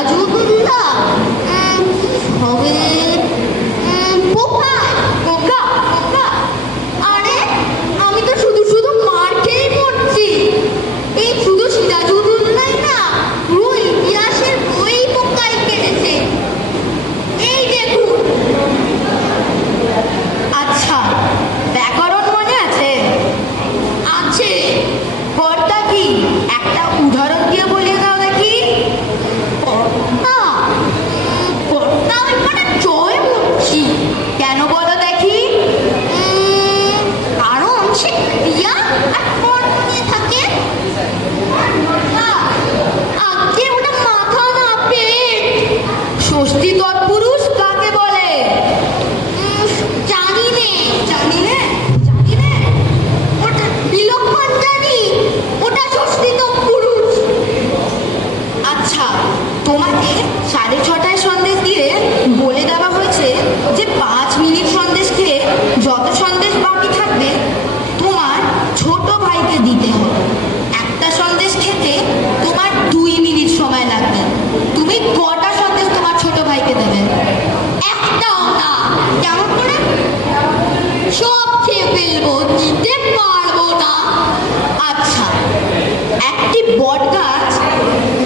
সিরাজুদ্দৌলা হবে পোকা পোকা পোকা। আরে আমি তো শুধু শুধু মার খেয়ে পড়ছি। এই শুধু সিরাজুদ্দৌলাই না, পুরো ইতিহাসের বই পোকাই কেটেছে। এই দেখুন। আচ্ছা, ব্যাকরণ মনে আছে? আছে। কর্তা কি একটা উদাহরণ দিয়ে বলিয়ে দাও দেখি। কর্তা কর্তা ওই মানে জয় বলছি কেন বলো দেখি? কারণ সে ক্রিয়া আর কর্ম নিয়ে থাকে। আগে ওটা মাথা না পেট। ষষ্ঠী তৎপুরুষ কাকে বলে? জানি নে জানি নে জানি নে। ওটা বিলক্ষণ জানি, ওটা ষষ্ঠী তৎপুরুষ। আচ্ছা, তোমাকে 6:30টায় সন্দেশ দিয়ে বলে দেওয়া হয়েছে যে 5 মিনিট সন্দেশ খেয়ে যত সন্দেশ বাকি থাকবে তোমার ছোট ভাইকে দিতে হবে। একটা সন্দেশ খেতে তোমার 2 মিনিট সময় লাগবে। তুমি কটা সন্দেশ তোমার ছোট ভাইকে দেবে? একটাও না। কেমন করে? সব খেয়ে ফেলবো, দিতে পারবো না। আচ্ছা, একটি বট গাছ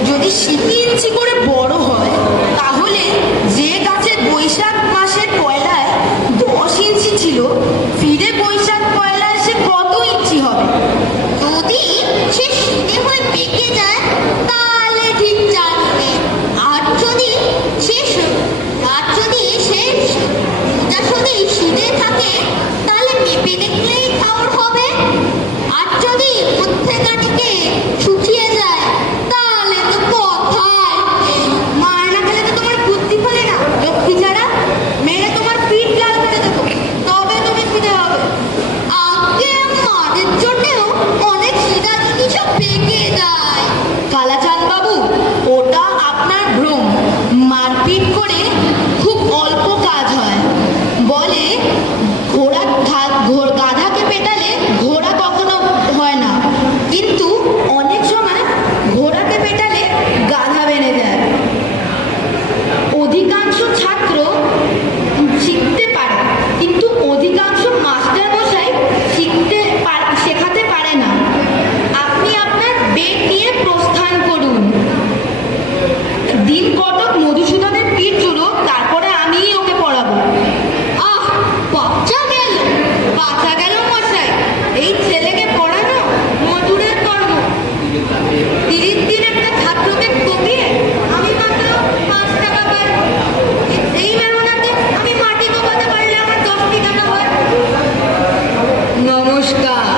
যদি 7 ইঞ্চি করে বড় হয় তাহলে যে গাছের বৈশাখ মাসের পয়লায় 10 ইঞ্চি ছিল, ফিরে বৈশাখ পয়লায় সে কত ইঞ্চি হবে? যদি সে শীতে হয়ে পেকে যায় তাহলে ঠিক জানবে। আর যদি সে শীতে থাকে তাহলে মেপে দেখলেই খাওয়ার হবে। আর যদি মধ্যেখানিকে শুকিয়ে যায় তাহলে তো কথাই নেই। মার না খেলে তো তোমার বুদ্ধি ফলে না। লক্ষ্মী ছাড়া মেরে তোমার পিঠ লাল করে দেবো, তবে তুমি খিদে হবে। আগে মাদের জন্যেও অনেক খিদা জিনিসও পেকে যায়। কালাচাঁদ বাবু, ওটা আপনার ভ্রম। মারপিট করে খুব অল্প কাজ হয়। বলে গাধাকে পেটালে ঘোড়া কখনো হয় না, কিন্তু অনেক সময় ঘোড়াকে পেটালে গাধা বেড়ে যায়। অধিকাংশ ছাত্র শিখতে পারে, কিন্তু অধিকাংশ মাস্টার মশাই শেখাতে পারে না। আপনি আপনার বেগ নিয়ে প্রস্থান করুন। দিন কতক মধুসূদনের পিঠ চুলো, তারপরে আমিই ওকে পড়াবো। আহ, বাঁচা গেল মশাই। এই ছেলেকে পড়ানো মধুরের কর্ম। 30 দিন একটা ছাত্রকে ঠকিয়ে আমি মাত্র 5 টাকা পাই। এই মেহনতে আমি মাটি কোপাতে পারলে আমার 10টি টাকা হয়। নমস্কার।